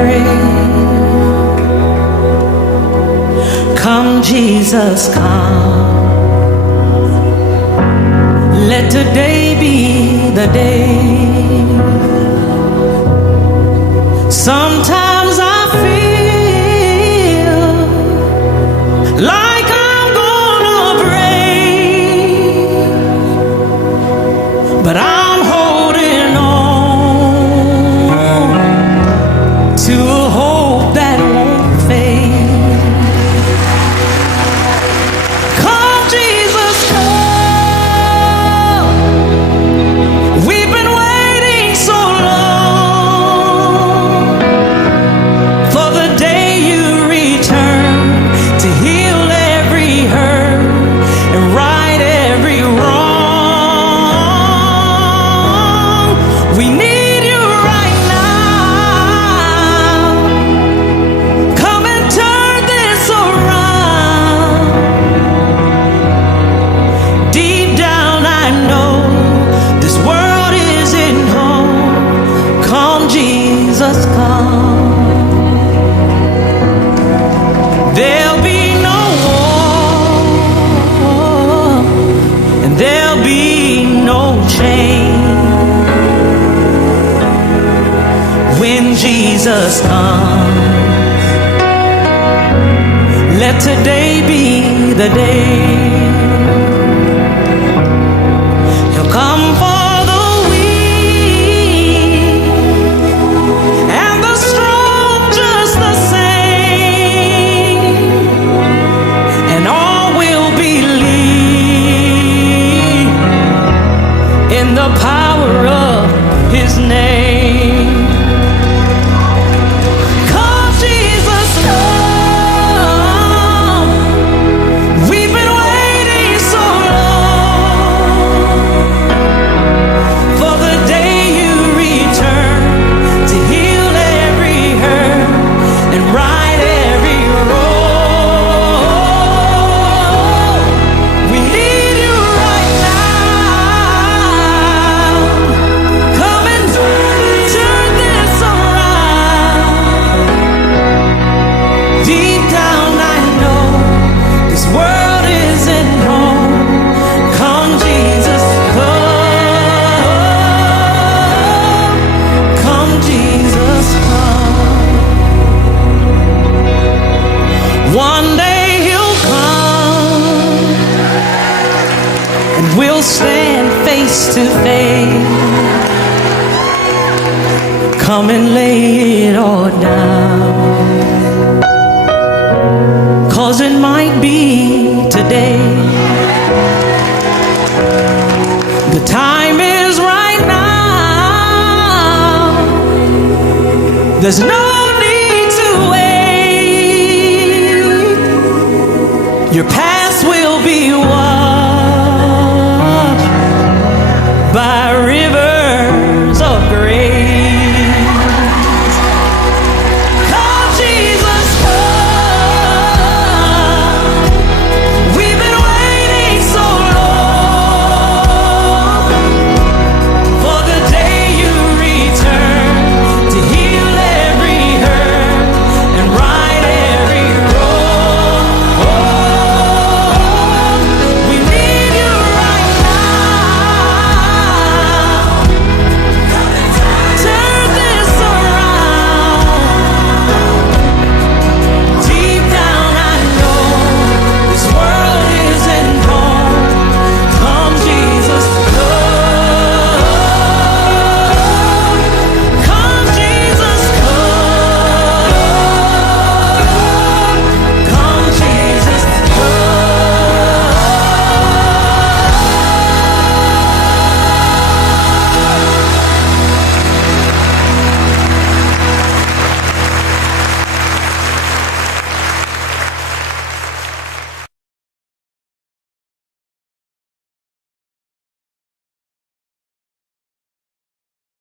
pray. Come, Jesus, come. Let today be the day. Sometimes I feel like I'm gonna break, but I'm holding on to a hope that won't fade. Come, Jesus, come. We've been waiting so long for the day you return to heal every hurt and right every wrong. We need you right now. Come and turn this around. Deep down I know this world isn't home. Come, Jesus, come. There'll be no war, and there'll be no change when Jesus comes. Let today be the day. He'll come for the weak and the strong just the same, and all will believe in the power of his name. Come, Jesus, come. We've been waiting so long for the day you return to heal every hurt and right every wrong. We need you right now. Come and turn this around. Deep down I know this world isn't home. Come, Jesus, come. Come, Jesus, come. One day he'll come and we'll stand face to face. Come and lay it all down, 'cause it might be today. The time is right now. There's no need to wait. Your past